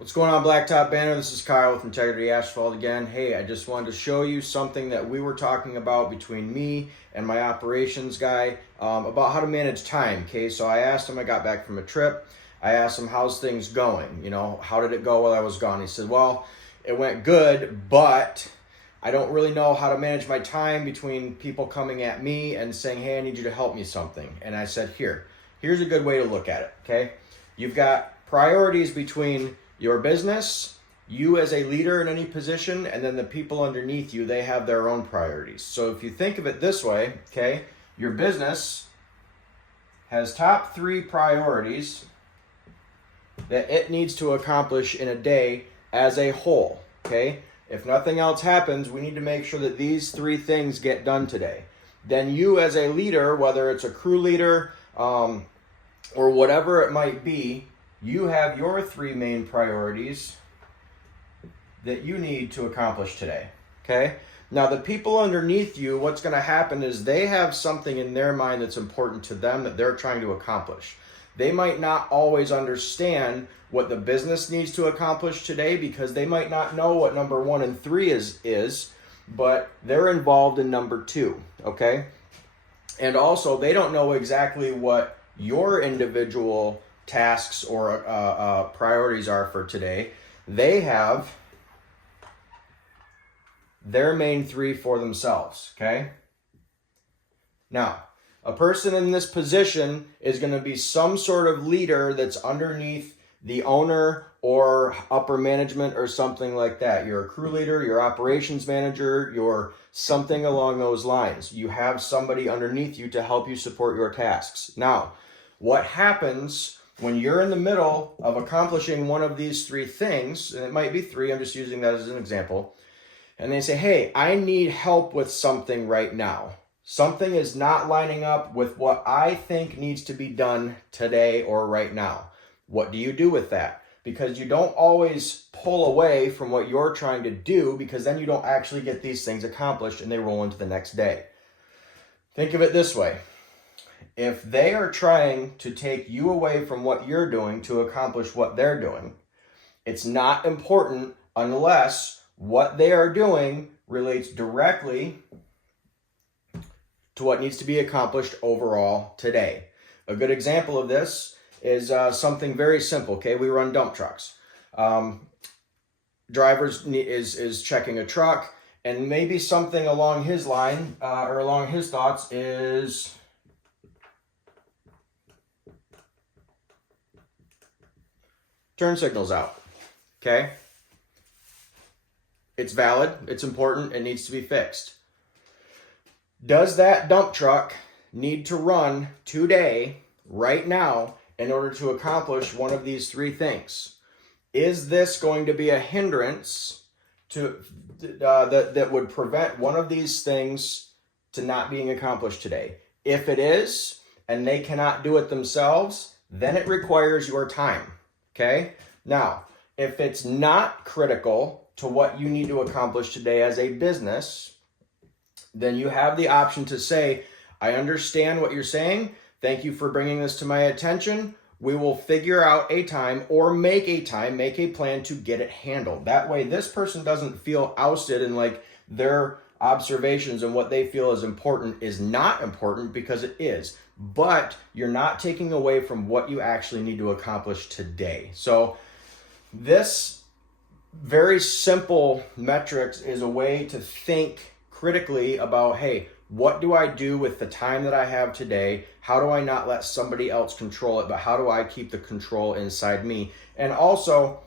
What's going on, Blacktop Banner? This is Kyle with Integrity Asphalt again. Hey, I just wanted to show you something that we were talking about between me and my operations guy about how to manage time. Okay, so I asked him, I got back from a trip. I asked him, how's things going? You know, how did it go while I was gone? He said, well, it went good, but I don't really know how to manage my time between people coming at me and saying, hey, I need you to help me something. And I said, here's a good way to look at it, okay? You've got priorities between your business, you as a leader in any position, and then the people underneath you, they have their own priorities. So if you think of it this way, okay, your business has top 3 priorities that it needs to accomplish in a day as a whole, okay? If nothing else happens, we need to make sure that these 3 things get done today. Then you as a leader, whether it's a crew leader or whatever it might be, you have your 3 main priorities that you need to accomplish today, okay? Now, the people underneath you, what's going to happen is they have something in their mind that's important to them that they're trying to accomplish. They might not always understand what the business needs to accomplish today because they might not know what number 1 and 3 is, but they're involved in number 2, okay? And also, they don't know exactly what your individual tasks or priorities are for today. They have their main 3 for themselves, okay? Now, a person in this position is going to be some sort of leader that's underneath the owner or upper management or something like that. You're a crew leader, you're operations manager, you're something along those lines. You have somebody underneath you to help you support your tasks. Now, what happens when you're in the middle of accomplishing one of these 3 things, and it might be 3, I'm just using that as an example, and they say, hey, I need help with something right now. Something is not lining up with what I think needs to be done today or right now. What do you do with that? Because you don't always pull away from what you're trying to do because then you don't actually get these things accomplished and they roll into the next day. Think of it this way. If they are trying to take you away from what you're doing to accomplish what they're doing, it's not important unless what they are doing relates directly to what needs to be accomplished overall today. A good example of this is something very simple, okay? We run dump trucks. Drivers is checking a truck, and maybe something along his line or along his thoughts is turn signals out, okay? It's valid, it's important, it needs to be fixed. Does that dump truck need to run today, right now, in order to accomplish one of these 3 things? Is this going to be a hindrance to that would prevent one of these things to not being accomplished today? If it is, and they cannot do it themselves, then it requires your time. Okay? Now, if it's not critical to what you need to accomplish today as a business, then you have the option to say, I understand what you're saying. Thank you for bringing this to my attention. We will figure out a time or make a plan to get it handled. That way, this person doesn't feel ousted and like their observations and what they feel is important is not important, because it is. But you're not taking away from what you actually need to accomplish today. So this very simple metrics is a way to think critically about, hey, what do I do with the time that I have today? How do I not let somebody else control it, but how do I keep the control inside me? And also,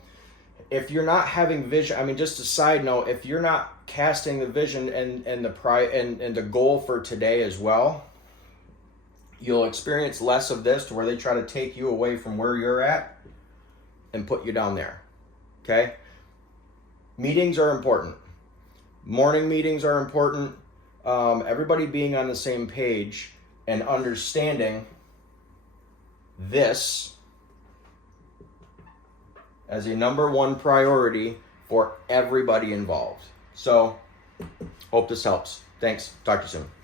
if you're not having vision, I mean, just a side note, if you're not casting the vision and the goal for today as well, you'll experience less of this to where they try to take you away from where you're at and put you down there, okay? Meetings are important. Morning meetings are important. Everybody being on the same page and understanding this as a number 1 priority for everybody involved. So, hope this helps. Thanks. Talk to you soon.